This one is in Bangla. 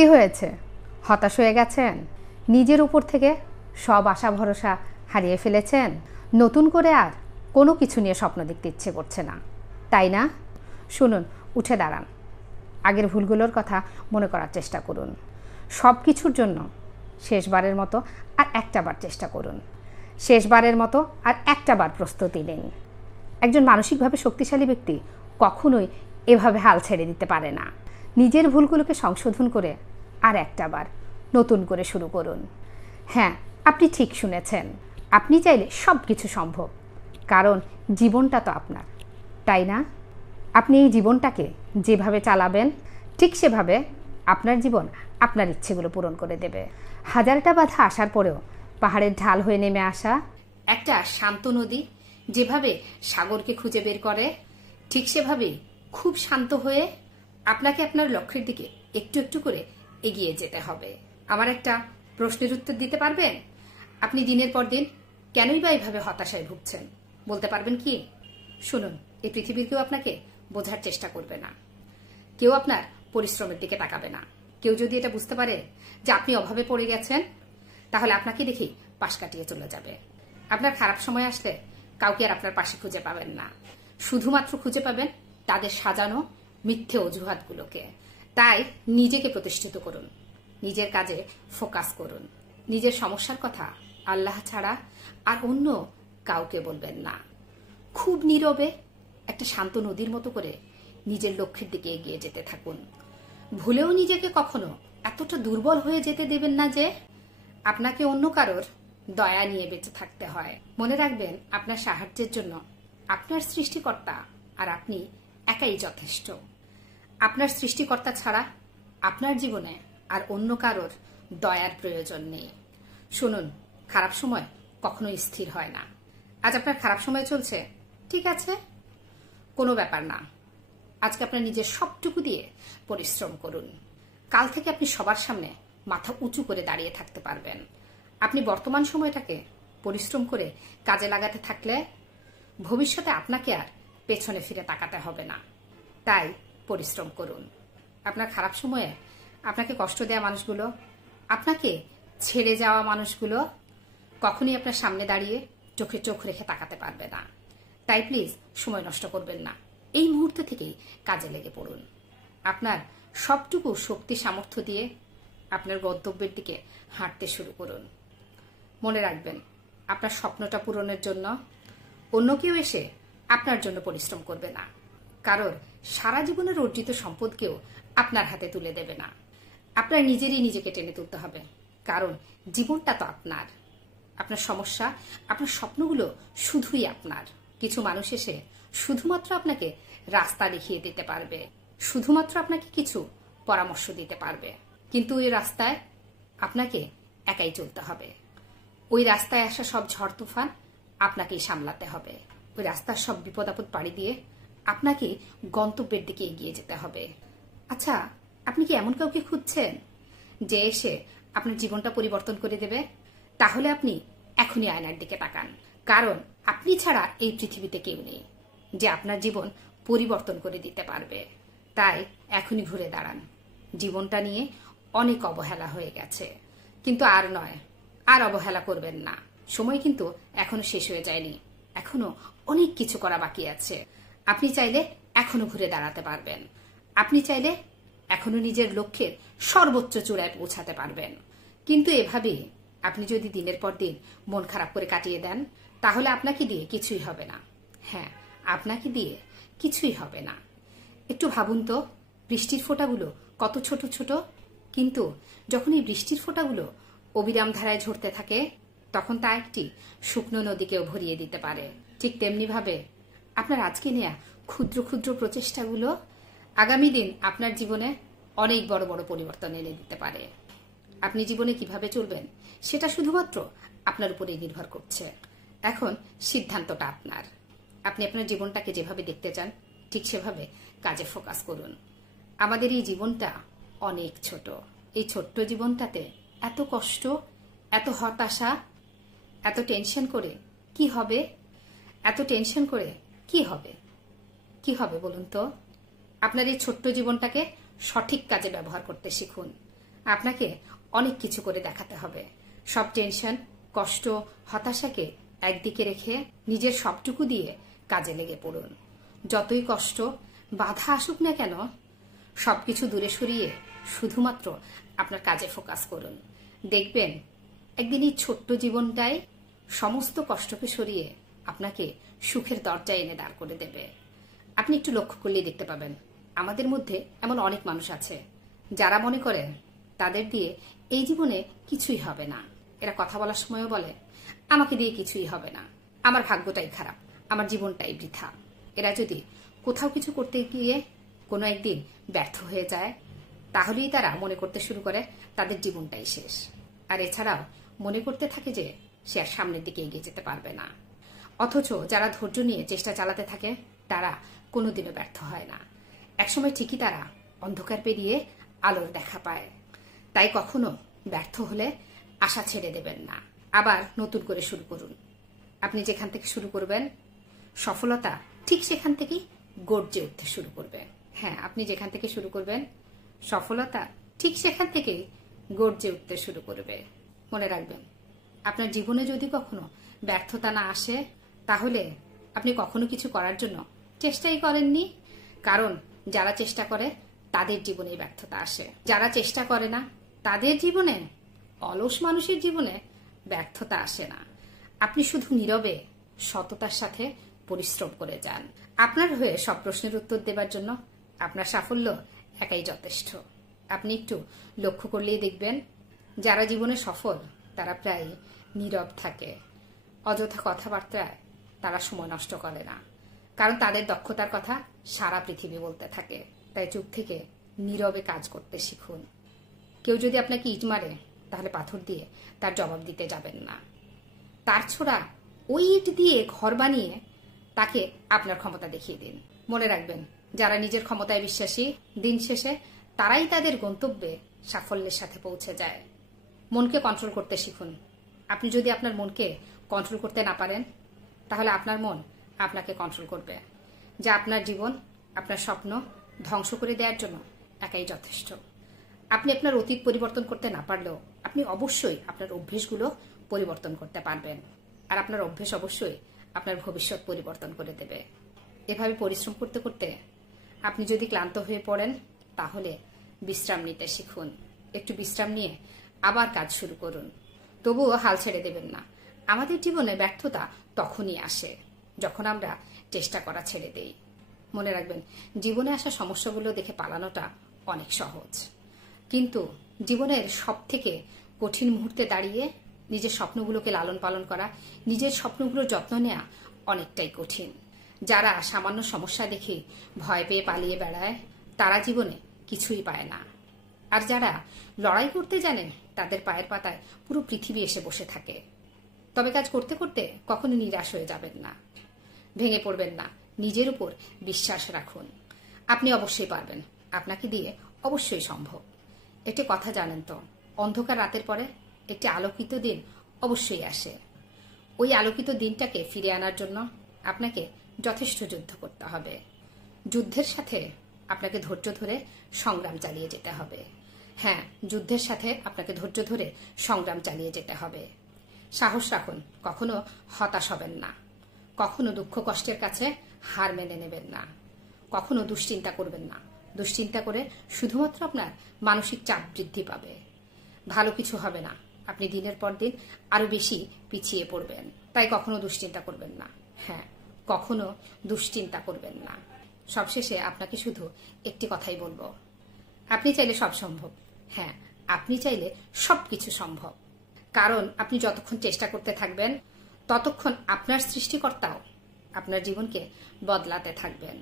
কি হয়েছে? হতাশ হয়ে গেছেন? নিজের উপর থেকে সব আশা ভরসা হারিয়ে ফেলেছেন? নতুন করে আর কোনো কিছু নিয়ে স্বপ্ন দেখতে ইচ্ছে করছে না, তাই না? শুনুন, উঠে দাঁড়ান। আগের ভুলগুলোর কথা মনে করার চেষ্টা করুন। সব কিছুর জন্য শেষবারের মতো আর একটা বার চেষ্টা করুন। শেষবারের মতো আর একটা বার প্রস্তুতি নিন। একজন মানসিকভাবে শক্তিশালী ব্যক্তি কখনোই এভাবে হাল ছেড়ে দিতে পারে না। নিজের ভুলগুলোকে সংশোধন করে আর একটা বার নতুন করে শুরু করুন। হ্যাঁ, আপনি ঠিক শুনেছেন। আপনি চাইলে সব কিছু সম্ভব, কারণ জীবনটা তো আপনার, তাই না? আপনি এই জীবনটাকে যেভাবে চালাবেন, ঠিক সেভাবে আপনার জীবন আপনার ইচ্ছেগুলো পূরণ করে দেবে। হাজারটা বাধা আসার পরেও পাহাড়ের ঢাল হয়ে নেমে আসা একটা শান্ত নদী যেভাবে সাগরকে খুঁজে বের করে, ঠিক সেভাবেই খুব শান্ত হয়ে আপনাকে আপনার লক্ষ্যের দিকে একটু একটু করে এগিয়ে যেতে হবে। আমার একটা প্রশ্নের উত্তর দিতে পারবেন? আপনি দিনের পর দিন কেনই বা এইভাবে হতাশায় ভুগছেন, বলতে পারবেন কি? শুনুন, এই পৃথিবীর কেউ আপনাকে বোঝার চেষ্টা করবে না, কেউ আপনার পরিশ্রমের দিকে তাকাবে না। কেউ যদি এটা বুঝতে পারে যে আপনি অভাবে পড়ে গেছেন, তাহলে আপনাকে দেখি পাশ কাটিয়ে চলে যাবে। আপনার খারাপ সময় আসলে কাউকে আর আপনার পাশে খুঁজে পাবেন না, শুধুমাত্র খুঁজে পাবেন তাদের সাজানো মিথ্যে অজুহাতগুলোকে। তাই নিজেকে প্রতিষ্ঠিত করুন, নিজের কাজে ফোকাস করুন। নিজের সমস্যার কথা আল্লাহ ছাড়া আর অন্য কাউকে বলবেন না। খুব নীরবে একটা শান্ত নদীর মতো করে নিজের লক্ষ্যের দিকে এগিয়ে যেতে থাকুন। ভুলেও নিজেকে কখনো এতটা দুর্বল হয়ে যেতে দেবেন না যে আপনাকে অন্য কারোর দয়া নিয়ে বেঁচে থাকতে হয়। মনে রাখবেন, আপনার সাহায্যের জন্য আপনার সৃষ্টিকর্তা আর আপনি একাই যথেষ্ট। আপনার সৃষ্টিকর্তা ছাড়া আপনার জীবনে আর অন্য কারোর দয়ার প্রয়োজন নেই। শুনুন, খারাপ সময় কখনোই স্থির হয় না। আজ আপনার খারাপ সময় চলছে, ঠিক আছে, কোনো ব্যাপার না। আজকে আপনার নিজের সবটুকু দিয়ে পরিশ্রম করুন। কাল থেকে আপনি সবার সামনে মাথা উঁচু করে দাঁড়িয়ে থাকতে পারবেন। আপনি বর্তমান সময়টাকে পরিশ্রম করে কাজে লাগাতে থাকলে ভবিষ্যতে আপনাকে আর পেছনে ফিরে তাকাতে হবে না। তাই পরিশ্রম করুন। আপনার খারাপ সময়ে আপনাকে কষ্ট দেওয়া মানুষগুলো, আপনাকে ছেড়ে যাওয়া মানুষগুলো কখনই আপনার সামনে দাঁড়িয়ে চোখে চোখ রেখে তাকাতে পারবে না। তাই প্লিজ সময় নষ্ট করবেন না। এই মুহূর্তে থেকেই কাজে লেগে পড়ুন। আপনার সবটুকু শক্তি সামর্থ্য দিয়ে আপনার গন্তব্যের দিকে হাঁটতে শুরু করুন। মনে রাখবেন, আপনার স্বপ্নটা পূরণের জন্য অন্য কেউ এসে আপনার জন্য পরিশ্রম করবে না। কারণ সারা জীবনের অর্জিত সম্পদকেও আপনার হাতে তুলে দেবে না। আপনার নিজেরই নিজেকে টেনে তুলতে হবে, কারণ জীবনটা তো আপনার। আপনার সমস্যা, আপনার স্বপ্নগুলো শুধুই আপনার। কিছু মানুষ এসে শুধুমাত্র আপনাকে রাস্তা দেখিয়ে দিতে পারবে, শুধুমাত্র আপনাকে কিছু পরামর্শ দিতে পারবে, কিন্তু ওই রাস্তায় আপনাকে একাই চলতে হবে। ওই রাস্তায় আসা সব ঝড় তুফান আপনাকেই সামলাতে হবে। ওই রাস্তার সব বিপদ আপদ পাড়ি দিয়ে আপনাকে গন্তব্যের দিকে এগিয়ে যেতে হবে। আচ্ছা, আপনি কি এমন কাউকে খুঁজছেন যে এসে আপনার জীবনটা পরিবর্তন করে দেবে? তাহলে আপনি এখনই আয়নার দিকে তাকান, কারণ আপনি ছাড়া এই পৃথিবীতে কেউ নেই যে আপনার জীবন পরিবর্তন করে দিতে পারবে। তাই এখনই ঘুরে দাঁড়ান। জীবনটা নিয়ে অনেক অবহেলা হয়ে গেছে, কিন্তু আর নয়, আর অবহেলা করবেন না। সময় কিন্তু এখনো শেষ হয়ে যায়নি, এখনো অনেক কিছু করা বাকি আছে। আপনি চাইলে এখনো ঘুরে দাঁড়াতে পারবেন। আপনি চাইলে এখনো নিজের লক্ষ্যের সর্বোচ্চ চূড়ায় পৌঁছাতে পারবেন। কিন্তু এভাবেই আপনি যদি দিনের পর দিন মন খারাপ করে কাটিয়ে দেন, তাহলে আপনাকে দিয়ে কিছুই হবে না। হ্যাঁ, আপনাকে দিয়ে কিছুই হবে না। একটু ভাবুন তো, বৃষ্টির ফোঁটাগুলো কত ছোট ছোট, কিন্তু যখন এই বৃষ্টির ফোঁটাগুলো অবিরাম ধারায় ঝরতে থাকে, তখন তা একটি শুকনো নদীকেও ভরিয়ে দিতে পারে। ঠিক তেমনি ভাবে আপনার আজকে নেয়া ক্ষুদ্র ক্ষুদ্র প্রচেষ্টাগুলো আগামী দিন আপনার জীবনে অনেক বড় বড় পরিবর্তন এনে দিতে পারে। আপনি জীবনে কিভাবে চলবেন সেটা শুধুমাত্র আপনার উপরেই নির্ভর করছে। এখন সিদ্ধান্তটা আপনার। আপনি আপনার জীবনটাকে যেভাবে দেখতে চান ঠিক সেভাবে কাজে ফোকাস করুন। আমাদের এই জীবনটা অনেক ছোট। এই ছোট্ট জীবনটাতে এত কষ্ট, এত হতাশা, এত টেনশন করে কি হবে? এত টেনশন করে কি হবে? কি হবে বলুন তো? আপনার এই ছোট্ট জীবনটাকে সঠিক কাজে ব্যবহার করতে শিখুন। আপনাকে অনেক কিছু করে দেখাতে হবে। সব টেনশন, কষ্ট, হতাশাকে একদিকে রেখে নিজের সবটুকু দিয়ে কাজে লেগে পড়ুন। যতই কষ্ট, বাধা আসুক না কেন, সবকিছু দূরে সরিয়ে শুধুমাত্র আপনার কাজে ফোকাস করুন। দেখবেন একদিন এই ছোট্ট জীবনটাই সমস্ত কষ্টকে সরিয়ে আপনাকে সুখের দরজায় এনে দাঁড় করে দেবে। আপনি একটু লক্ষ্য করলেই দেখতে পাবেন, আমাদের মধ্যে এমন অনেক মানুষ আছে যারা মনে করেন তাদের দিয়ে এই জীবনে কিছুই হবে না। এরা কথা বলার সময়ও বলে, আমাকে দিয়ে কিছুই হবে না, আমার ভাগ্যটাই খারাপ, আমার জীবনটাই বৃথা। এরা যদি কোথাও কিছু করতে গিয়ে কোনো একদিন ব্যর্থ হয়ে যায়, তাহলেই তারা মনে করতে শুরু করে তাদের জীবনটাই শেষ। আর এছাড়াও মনে করতে থাকে যে সে আর সামনের দিকে এগিয়ে যেতে পারবে না। অথচ যারা ধৈর্য নিয়ে চেষ্টা চালাতে থাকে তারা কোনোদিনও ব্যর্থ হয় না। একসময় ঠিকই তারা অন্ধকার পেরিয়ে আলোর দেখা পায়। তাই কখনো ব্যর্থ হলে আশা ছেড়ে দেবেন না, আবার নতুন করে শুরু করুন। আপনি যেখান থেকে শুরু করবেন, সফলতা ঠিক সেখান থেকেই গর্জে উঠতে শুরু করবে। হ্যাঁ, আপনি যেখান থেকে শুরু করবেন, সফলতা ঠিক সেখান থেকেই গর্জে উঠতে শুরু করবে। মনে রাখবেন, আপনার জীবনে যদি কখনো ব্যর্থতা না আসে, তাহলে আপনি কখনো কিছু করার জন্য চেষ্টাই করেননি। কারণ যারা চেষ্টা করে তাদের জীবনে ব্যর্থতা আসে, যারা চেষ্টা করে না তাদের জীবনে, অলস মানুষের জীবনে ব্যর্থতা আসে না। আপনি শুধু নীরবে সততার সাথে পরিশ্রম করে যান। আপনার হয়ে সব প্রশ্নের উত্তর দেবার জন্য আপনার সাফল্য একাই যথেষ্ট। আপনি একটু লক্ষ্য করলেই দেখবেন, যারা জীবনে সফল তারা প্রায় নীরব থাকে। অযথা কথাবার্তায় তারা সময় নষ্ট করে না, কারণ তাদের দক্ষতার কথা সারা পৃথিবী বলতে থাকে। তাই চুপ থেকে নীরবে কাজ করতে শিখুন। কেউ যদি আপনাকে ইট মারে, তাহলে পাথর দিয়ে তার জবাব দিতে যাবেন না। তার ছোড়া ওই ইট দিয়ে ঘর বানিয়ে তাকে আপনার ক্ষমতা দেখিয়ে দিন। মনে রাখবেন, যারা নিজের ক্ষমতায় বিশ্বাসী, দিন শেষে তারাই তাদের গন্তব্যে সাফল্যের সাথে পৌঁছে যায়। মনকে কন্ট্রোল করতে শিখুন। আপনি যদি আপনার মনকে কন্ট্রোল করতে না পারেন, তাহলে আপনার মন আপনাকে কন্ট্রোল করবে, যা আপনার জীবন, আপনার স্বপ্ন ধ্বংস করে দেওয়ার জন্য একাই যথেষ্ট। আপনি আপনার অতীত পরিবর্তন করতে না পারলেও আপনি অবশ্যই আপনার অভ্যেসগুলো পরিবর্তন করতে পারবেন। আর আপনার অভ্যেস অবশ্যই আপনার ভবিষ্যৎ পরিবর্তন করে দেবে। এভাবে পরিশ্রম করতে করতে আপনি যদি ক্লান্ত হয়ে পড়েন, তাহলে বিশ্রাম নিতে শিখুন। একটু বিশ্রাম নিয়ে আবার কাজ শুরু করুন। তবুও হাল ছেড়ে দেবেন না। আমাদের জীবনে ব্যর্থতা তখনই আসে যখন আমরা চেষ্টা করা ছেড়ে দেই। মনে রাখবেন, জীবনে আসা সমস্যাগুলো দেখে পালানোটা অনেক সহজ, কিন্তু জীবনের সব থেকে কঠিন মুহূর্তে দাঁড়িয়ে নিজের স্বপ্নগুলোকে লালন পালন করা, নিজের স্বপ্নগুলোর যত্ন নেওয়া অনেকটাই কঠিন। যারা সামান্য সমস্যা দেখে ভয় পেয়ে পালিয়ে বেড়ায়, তারা জীবনে কিছুই পায় না। আর যারা লড়াই করতে জানে, তাদের পায়ের পাতায় পুরো পৃথিবী এসে বসে থাকে। তবে কাজ করতে করতে কখনো নিরাশ হয়ে যাবেন না, ভেঙে পড়বেন না। নিজের উপর বিশ্বাস রাখুন। আপনি অবশ্যই পারবেন, আপনাকে দিয়ে অবশ্যই সম্ভব। একটি কথা জানেন তো, অন্ধকার রাতের পরে একটি আলোকিত দিন অবশ্যই আসে। ওই আলোকিত দিনটাকে ফিরে আনার জন্য আপনাকে যথেষ্ট যুদ্ধ করতে হবে। যুদ্ধের সাথে আপনাকে ধৈর্য ধরে সংগ্রাম চালিয়ে যেতে হবে। হ্যাঁ, যুদ্ধের সাথে আপনাকে ধৈর্য ধরে সংগ্রাম চালিয়ে যেতে হবে। সাহস রাখুন, কখনো হতাশ হবেন না, কখনো দুঃখ কষ্টের কাছে হার মেনে নেবেন না, কখনো দুশ্চিন্তা করবেন না। দুশ্চিন্তা করে শুধুমাত্র আপনার মানসিক চাপ বৃদ্ধি পাবে, ভালো কিছু হবে না। আপনি দিনের পর দিন আরো বেশি পিছিয়ে পড়বেন। তাই কখনো দুশ্চিন্তা করবেন না। হ্যাঁ, কখনো দুশ্চিন্তা করবেন না। সবশেষে আপনাকে শুধু একটি কথাই বলবো, আপনি চাইলে সব সম্ভব। হ্যাঁ, আপনি চাইলে সবকিছু সম্ভব। কারণ আপনি যতক্ষণ চেষ্টা করতে থাকবেন, ততক্ষণ আপনার সৃষ্টিকর্তাও আপনার জীবনকে বদলাতে থাকবেন।